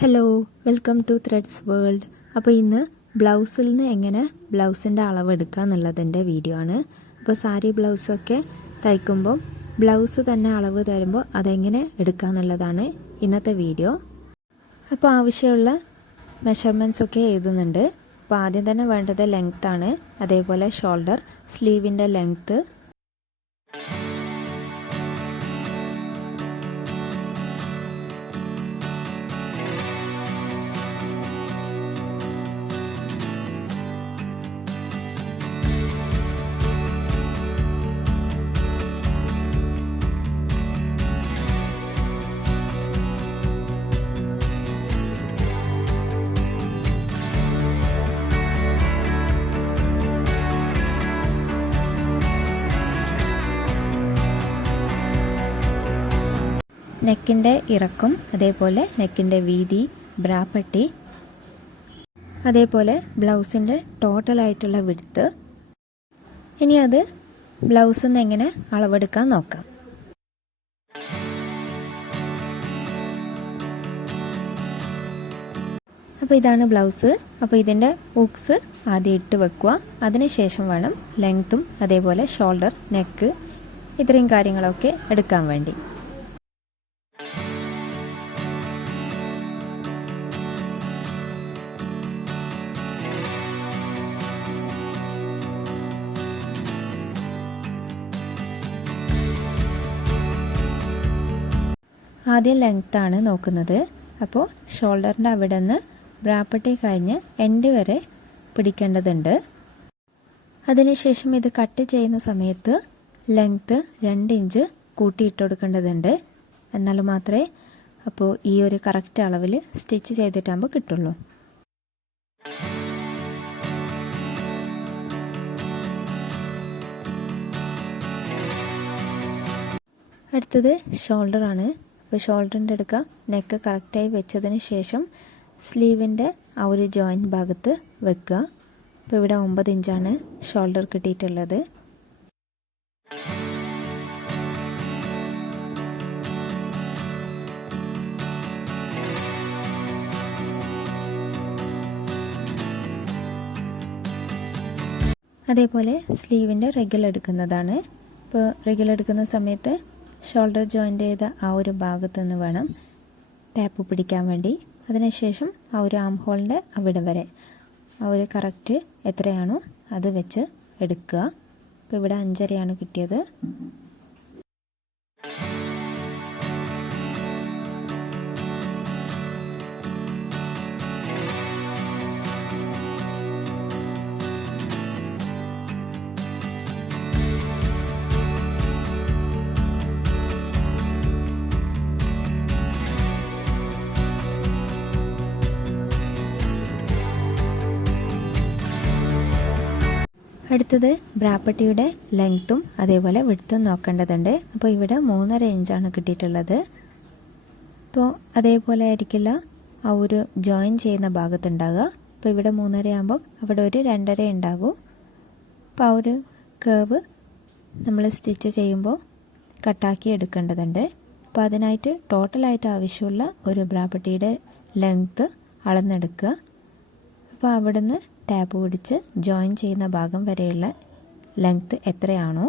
Hello welcome to threads world അപ്പോൾ ഇന്ന് ബ്ലൗസിൽ നിന്ന് എങ്ങനെ ബ്ലൗസിന്റെ അളവ് എടുക്കുക എന്നുള്ളതിന്റെ വീഡിയോ ആണ്. അപ്പോൾ സാരി ബ്ലൗസൊക്കെ തയ്ക്കുമ്പോൾ ബ്ലൗസ് തന്നെ അളവ് തരുമ്പോൾ അതെങ്ങനെ എടുക്കുക എന്നുള്ളതാണ് ഇന്നത്തെ വീഡിയോ അപ്പോൾ ആവശ്യമുള്ള മെഷർമെന്റ്സ് ഒക്കെ എഴുതുന്നുണ്ട്. അപ്പോൾ ആദ്യം തന്നെ വേണ്ടത് ലെങ്ത്താണ് അതേപോലെ ഷോൾഡർ സ്ലീവിന്റെ ലെങ്ത്ത് നെക്കിന്റെ ഇറക്കം അതേപോലെ നെക്കിന്റെ വീതി ബ്രാപ്പട്ടി അതേപോലെ ബ്ലൗസിന്റെ ടോട്ടലായിട്ടുള്ള വിടുത്ത് ഇനി അത് ബ്ലൗസിൽ നിന്ന് എങ്ങനെ അളവെടുക്കാൻ നോക്കാം. അപ്പോൾ ഇതാണ് ബ്ലൗസ് അപ്പോൾ ഇതിന്റെ ഉക്സ് ആദ്യം ഇട്ട് വെക്കുക. അതിനുശേഷം വേണം ലെങ്ത്തും അതേപോലെ ഷോൾഡർ നെക്ക് ഇത്രയും കാര്യങ്ങളൊക്കെ എടുക്കാൻ വേണ്ടി. ആദ്യം ലെങ്ത് ആണ് നോക്കുന്നത്. അപ്പോൾ ഷോൾഡറിന്റെ അവിടെ നിന്ന് ബ്രാപ്പട്ടി കഴിഞ്ഞ് എൻഡ് വരെ പിടിക്കേണ്ടതുണ്ട്. അതിനുശേഷം ഇത് കട്ട് ചെയ്യുന്ന സമയത്ത് ലെങ്ത്ത് രണ്ട് ഇഞ്ച് കൂട്ടിയിട്ട് കൊടുക്കേണ്ടതുണ്ട്. എന്നാൽ മാത്രമേ അപ്പോൾ ഈ ഒരു കറക്റ്റ് അളവിൽ സ്റ്റിച്ച് ചെയ്തിട്ടാകുമ്പോൾ കിട്ടുള്ളൂ. അടുത്തത് ഷോൾഡറാണ് അപ്പോൾ ഷോൾഡറിന്റെ എടുക്കുക നെക്ക് കറക്റ്റായി വെച്ചതിന് ശേഷം സ്ലീവിന്റെ ആ ഒരു ജോയിന്റ് ഭാഗത്ത് വെക്കുക അപ്പോൾ ഇവിടെ ഒമ്പത് ഇഞ്ചാണ് ഷോൾഡർ കിട്ടിയിട്ടുള്ളത്. അതേപോലെ സ്ലീവിന്റെ റെഗുലർ എടുക്കുന്നതാണ്. ഇപ്പോൾ റെഗുലർ എടുക്കുന്ന സമയത്ത് ഷോൾഡർ ജോയിന്റ് ചെയ്ത ആ ഒരു ഭാഗത്തു നിന്ന് വേണം ടാപ്പ് പിടിക്കാൻ വേണ്ടി. അതിനുശേഷം ആ ഒരു ആം ഹോളിന്റെ അവിടെ വരെ. ആ ഒരു കറക്റ്റ് എത്രയാണോ അത് വെച്ച് എടുക്കുക. ഇപ്പോൾ ഇവിടെ അഞ്ചരയാണ് കിട്ടിയത്. അടുത്തത് ബ്രാപ്പട്ടിയുടെ ലെങ്ത്തും അതേപോലെ വിടുത്തും നോക്കേണ്ടതുണ്ട്. അപ്പോൾ ഇവിടെ മൂന്നര ഇഞ്ചാണ് കിട്ടിയിട്ടുള്ളത്. അപ്പോൾ അതേപോലെ ആയിരിക്കില്ല. ആ ഒരു ജോയിൻ ചെയ്യുന്ന ഭാഗത്തുണ്ടാകുക അപ്പോൾ ഇവിടെ മൂന്നര ആകുമ്പം അവിടെ ഒരു രണ്ടര ഉണ്ടാകും. അപ്പോൾ ആ ഒരു കേവ് നമ്മൾ സ്റ്റിച്ച് ചെയ്യുമ്പോൾ കട്ടാക്കി എടുക്കേണ്ടതുണ്ട്. അപ്പോൾ അതിനായിട്ട് ടോട്ടലായിട്ട് ആവശ്യമുള്ള ഒരു ബ്രാപ്പട്ടിയുടെ ലെങ്ത്ത് അളന്നെടുക്കുക. അപ്പോൾ അവിടുന്ന് ടാപ്പ് പിടിച്ച് ജോയിൻ ചെയ്യുന്ന ഭാഗം വരെയുള്ള ലെങ്ത്ത് എത്രയാണോ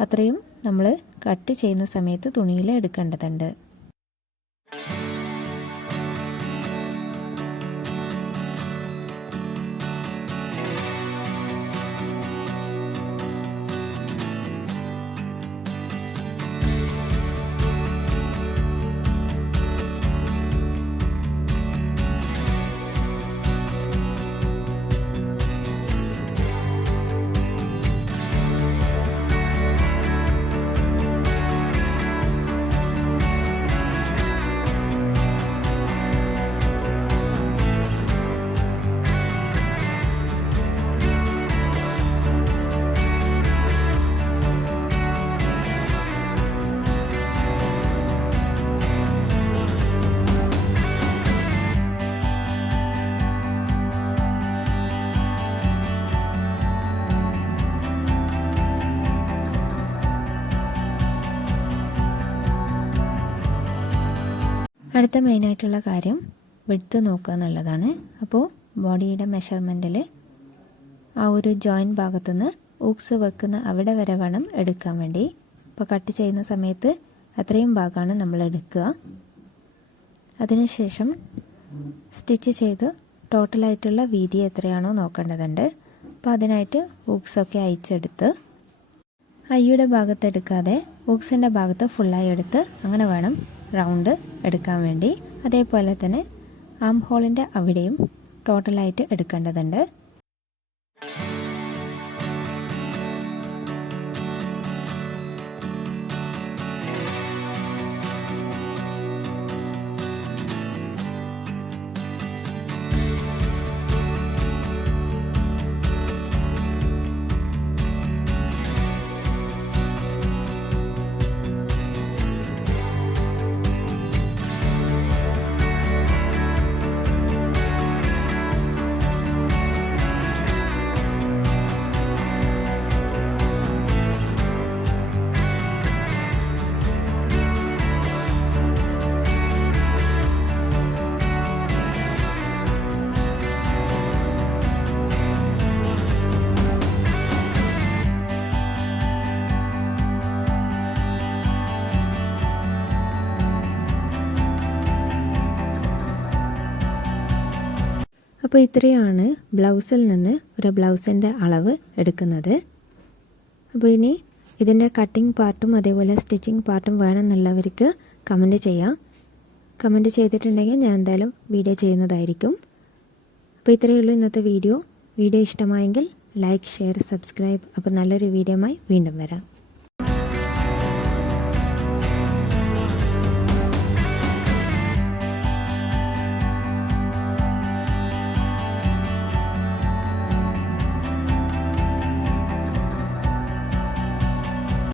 അത്രയും നമ്മൾ കട്ട് ചെയ്യുന്ന സമയത്ത് തുണിയിൽ എടുക്കേണ്ടതുണ്ട്. അടുത്ത മെയിനായിട്ടുള്ള കാര്യം വിടുത്ത് നോക്കുക എന്നുള്ളതാണ്. അപ്പോൾ ബോഡിയുടെ മെഷർമെന്റിൽ ആ ഒരു ജോയിന്റ് ഭാഗത്തുനിന്ന് ഊക്സ് വെക്കുന്ന അവിടെ വരെ വേണം എടുക്കാൻ വേണ്ടി. അപ്പോൾ കട്ട് ചെയ്യുന്ന സമയത്ത് അത്രയും ഭാഗമാണ് നമ്മൾ എടുക്കുക. അതിനുശേഷം സ്റ്റിച്ച് ചെയ്ത് ടോട്ടലായിട്ടുള്ള വീതി എത്രയാണോ നോക്കേണ്ടതുണ്ട്. അപ്പോൾ അതിനായിട്ട് ഊക്സൊക്കെ അയച്ചെടുത്ത് അയ്യുടെ ഭാഗത്ത് എടുക്കാതെ ഊക്സിന്റെ ഭാഗത്ത് ഫുള്ളായി എടുത്ത് അങ്ങനെ വേണം റൗണ്ട് എടുക്കാൻ വേണ്ടി അതേപോലെ തന്നെ ആം ഹോളിന്റെ അവിടെയും ടോട്ടലായിട്ട് എടുക്കേണ്ടതുണ്ട്. അപ്പോൾ ഇത്രയാണ് ബ്ലൗസിൽ നിന്ന് ഒരു ബ്ലൗസിന്റെ അളവ് എടുക്കുന്നത്. അപ്പോൾ ഇനി ഇതിന്റെ കട്ടിംഗ് പാർട്ടും അതേപോലെ സ്റ്റിച്ചിങ് പാർട്ടും വേണമെന്നുള്ളവർക്ക് കമന്റ് ചെയ്യാം. കമന്റ് ചെയ്തിട്ടുണ്ടെങ്കിൽ ഞാൻ എന്തായാലും വീഡിയോ ചെയ്യുന്നതായിരിക്കും. അപ്പോൾ ഇത്രയേ ഉള്ളൂ ഇന്നത്തെ വീഡിയോ വീഡിയോ ഇഷ്ടമായെങ്കിൽ ലൈക്ക് ഷെയർ സബ്സ്ക്രൈബ് അപ്പോൾ നല്ലൊരു വീഡിയോമായി വീണ്ടും വരാം.